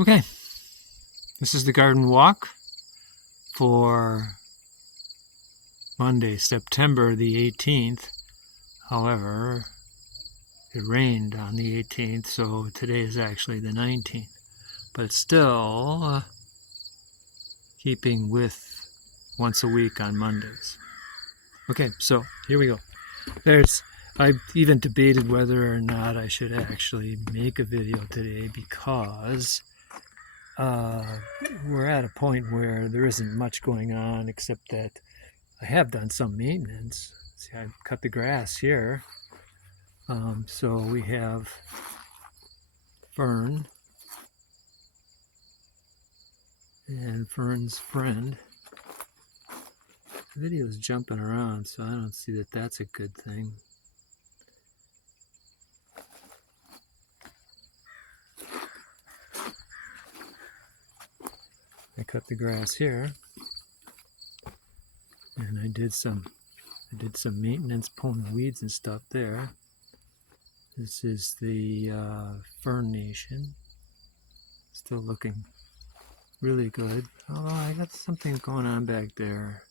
Okay, this is the garden walk for Monday, September the 18th. However, it rained on the 18th, so today is actually the 19th. But it's still keeping with once a week on Mondays. Okay, so here we go. I even debated whether or not I should actually make a video today because we're at a point where there isn't much going on except that I have done some maintenance. See, I cut the grass here. So we have Fern and Fern's friend. The video is jumping around, so I don't see that that's a good thing. I cut the grass here, and I did some maintenance, pulling the weeds and stuff there. This is the Fern Nation, still looking really good. Although I got something going on back there,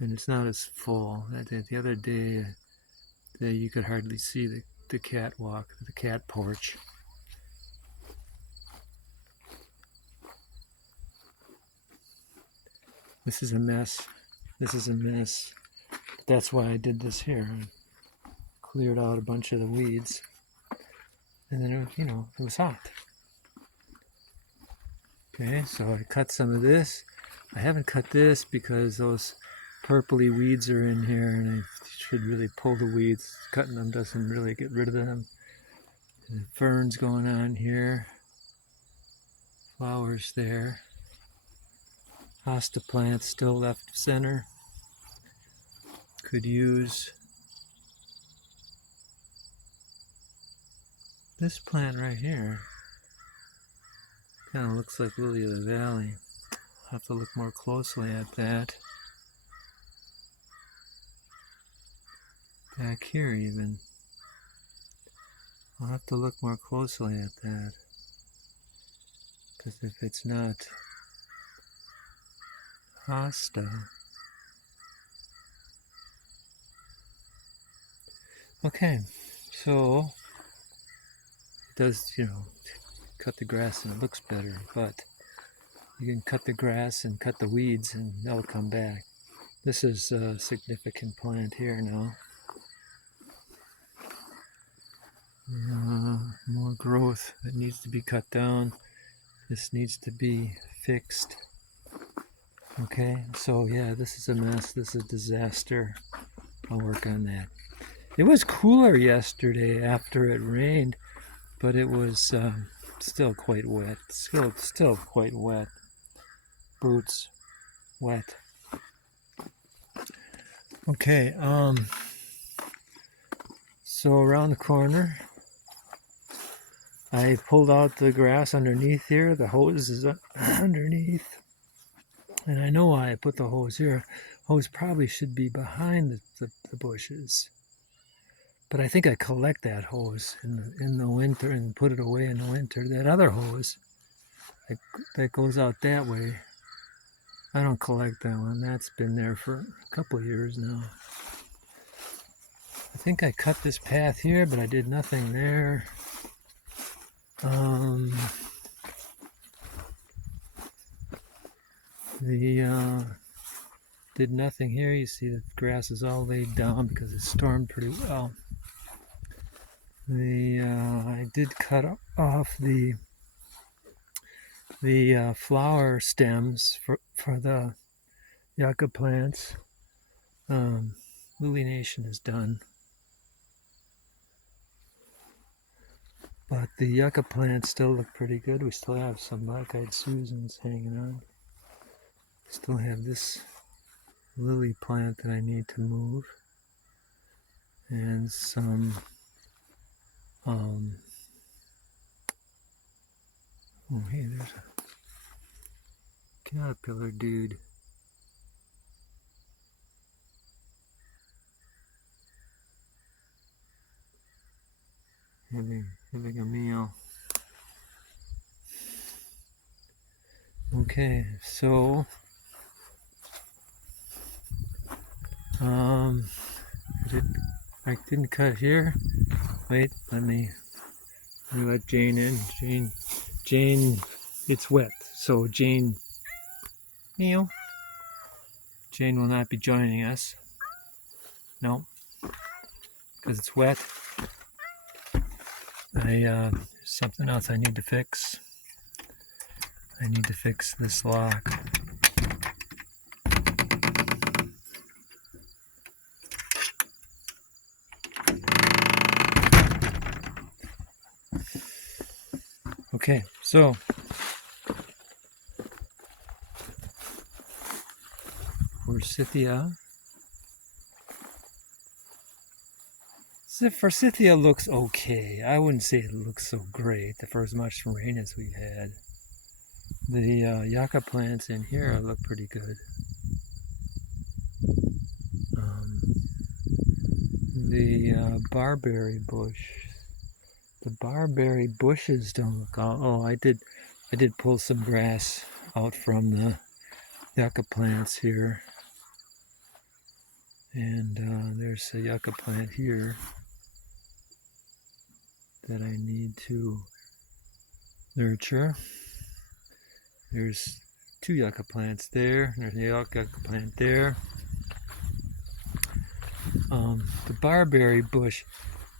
and it's not as full. The other day, you could hardly see the catwalk, the cat porch. This is a mess. This is a mess. That's why I did this here. I cleared out a bunch of the weeds, and then it was hot. Okay, so I cut some of this. I haven't cut this because those purpley weeds are in here, and I should really pull the weeds. Cutting them doesn't really get rid of them. And ferns going on here. Flowers there. Hosta plants still left center. Could use this plant right here. Kind of looks like lily of the valley. I'll have to look more closely at that. Back here even. I'll have to look more closely at that. Because if it's not hosta. Okay, so it does, cut the grass and it looks better, but you can cut the grass and cut the weeds and they'll come back. This is a significant plant here now. More growth that needs to be cut down. This needs to be fixed. Okay, so yeah, this is a mess. This is a disaster. I'll work on that. It was cooler yesterday after it rained, but it was still quite wet. Still quite wet. Boots wet. Okay, so around the corner, I pulled out the grass underneath here. The hose is underneath. And I know why I put the hose here. Hose probably should be behind the bushes. But I think I collect that hose in the winter and put it away in the winter. That other hose that goes out that way, I don't collect that one. That's been there for a couple of years now. I think I cut this path here, but I did nothing there. Did nothing here. You see the grass is all laid down because it stormed pretty well. I did cut off the flower stems for the yucca plants. Lily Nation is done. But the yucca plants still look pretty good. We still have some black-eyed Susans hanging on. Still have this lily plant that I need to move. And some oh hey, there's a caterpillar dude. Having a meal. Okay, so I didn't cut here. Wait, let me let Jane in. Jane, it's wet, so Jane, meow. Jane will not be joining us. No, because it's wet. There's something else I need to fix. I need to fix this lock. Okay, so Forsythia. Forsythia looks okay. I wouldn't say it looks so great for as much rain as we had. The yucca plants in here look pretty good. The barberry bush. The barberry bushes don't look all. Oh, I did pull some grass out from the yucca plants here, and there's a yucca plant here that I need to nurture. There's 2 yucca plants there. There's a yucca plant there. The barberry bush,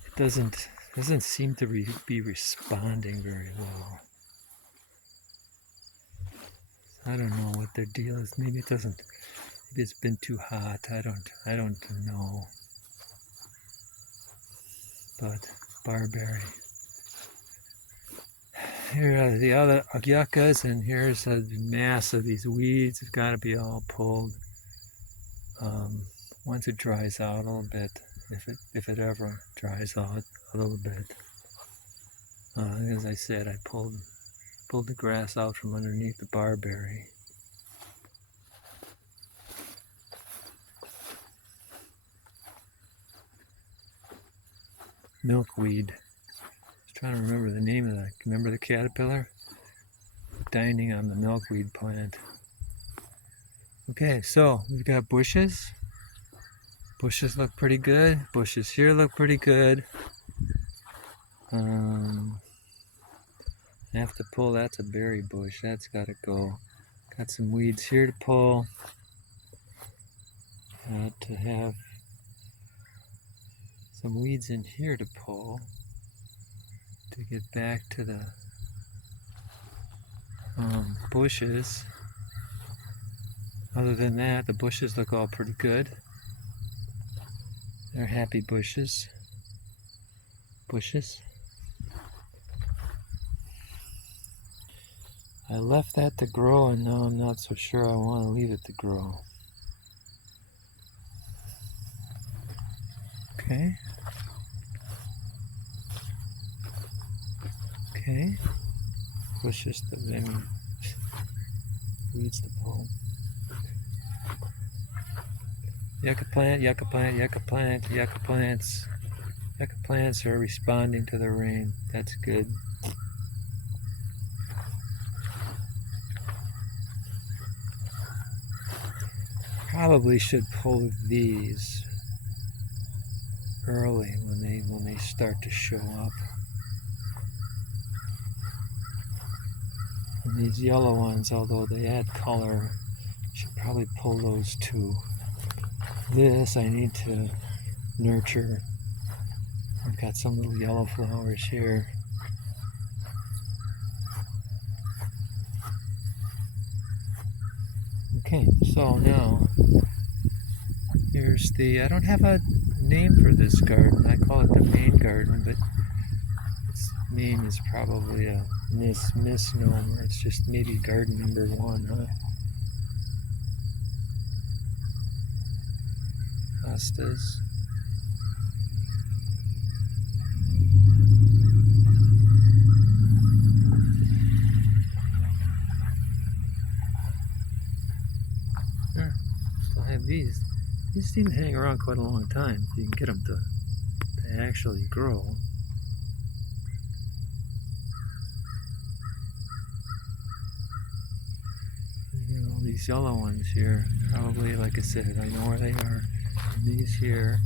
it doesn't seem to be responding very well. I don't know what their deal is. Maybe it doesn't. Maybe it's been too hot. I don't know. But barberry. Here are the other yuccas, and here's a mass of these weeds. It's got to be all pulled. Once it dries out a little bit, if it ever dries out a little bit. As I said, I pulled the grass out from underneath the barberry. Milkweed. I was trying to remember the name of that. Remember the caterpillar? Dining on the milkweed plant. Okay, so we've got bushes. Bushes look pretty good. Bushes here look pretty good. I have to pull. That's a berry bush. That's got to go. Got some weeds here to pull. To have some weeds in here to pull to get back to the bushes. Other than that, the bushes look all pretty good. They're happy bushes. I left that to grow, and now I'm not so sure I want to leave it to grow. Okay. Bushes to weeds to pull. Yucca plant, yucca plant, yucca plant, yucca plants. Yucca plants are responding to the rain. That's good. Probably should pull these early when they start to show up. And these yellow ones, although they add color, should probably pull those too. This I need to nurture. I've got some little yellow flowers here. Okay, so now here's I don't have a name for this garden. I call it the main garden, but its name is probably a misnomer. It's just maybe garden number 1, huh? Hostas. There, still have these. These seem to hang around quite a long time if you can get them to actually grow. these yellow ones here, probably, like I said, I know where they are. And these here,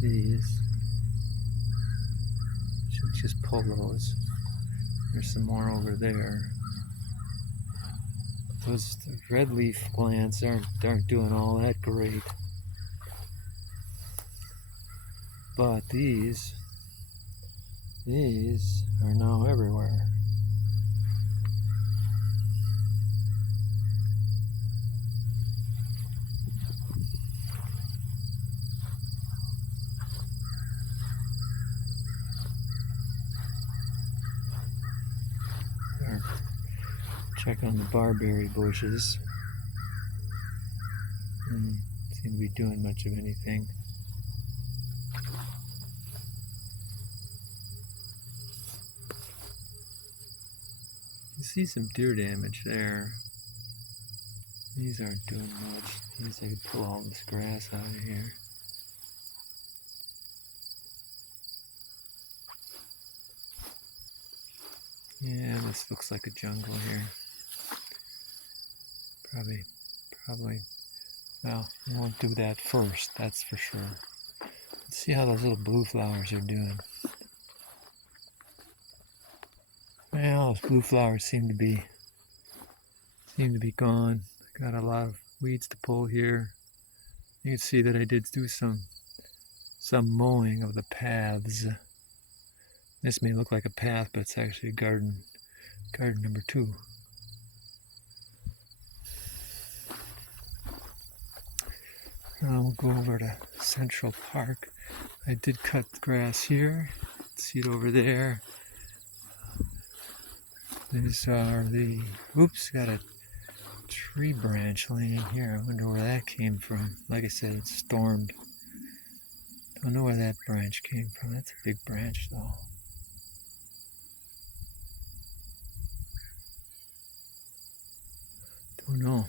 these, should just pull those. There's some more over there. Those red leaf plants aren't doing all that great. But these are now everywhere. Check on the barberry bushes. Seem to be doing much of anything. You see some deer damage there. These aren't doing much. These, I could pull all this grass out of here. Yeah, this looks like a jungle here. Probably. Well, we won't do that first, that's for sure. Let's see how those little blue flowers are doing. Well, those blue flowers seem to be gone. I got a lot of weeds to pull here. You can see that I did do some mowing of the paths. This may look like a path, but it's actually garden number 2. Now we'll go over to Central Park. I did cut the grass here. See it over there. These are the, oops, got a tree branch laying here. I wonder where that came from. Like I said, it's stormed. Don't know where that branch came from. That's a big branch though. Don't know.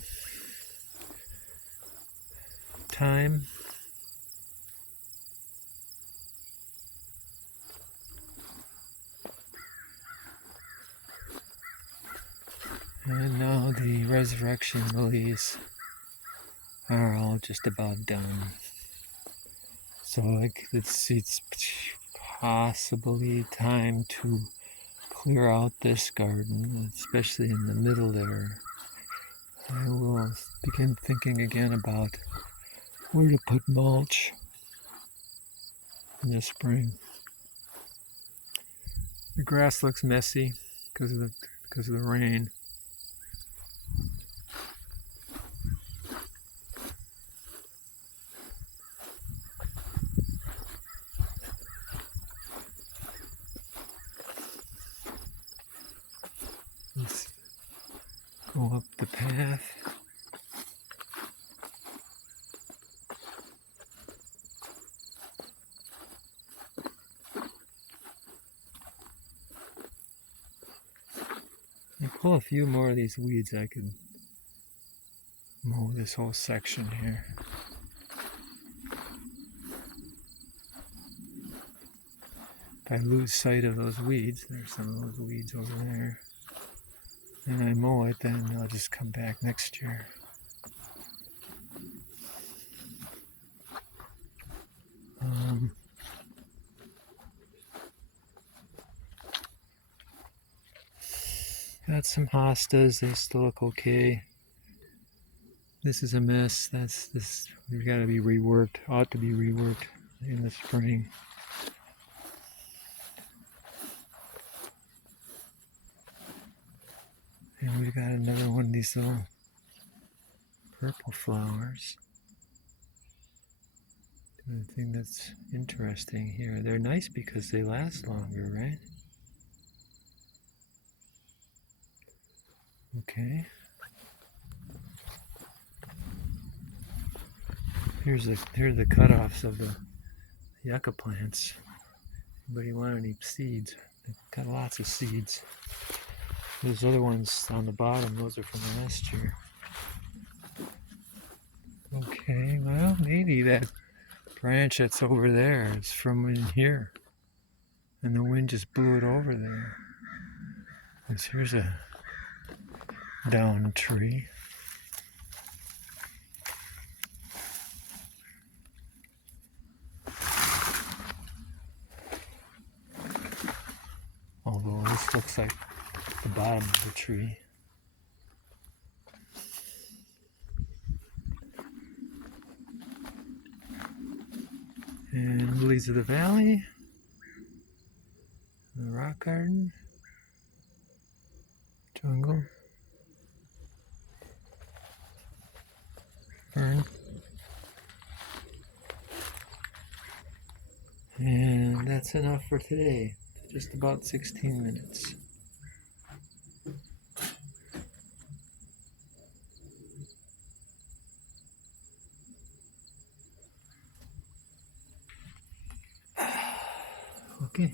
Time. And now the resurrection lilies are all just about done. So it's possibly time to clear out this garden, especially in the middle there. I will begin thinking again about where to put mulch in the spring. The grass looks messy because of the rain. Let's go up the path. I pull a few more of these weeds, I could mow this whole section here. If I lose sight of those weeds, there's some of those weeds over there, and I mow it, then I'll just come back next year. Got some hostas, they still look okay. This is a mess. We've got to be reworked, ought to be reworked in the spring. And we've got another one of these little purple flowers. The thing that's interesting here, they're nice because they last longer, right? Okay. Here's the cutoffs of the yucca plants. Anybody want any seeds? They've got lots of seeds. Those other ones on the bottom, those are from last year. Okay, well, maybe that branch that's over there is from in here. And the wind just blew it over there. Because here's down tree. Although this looks like the bottom of the tree. And lilies of the valley, the rock garden, jungle, fern. And that's enough for today. Just about 16 minutes. Okay.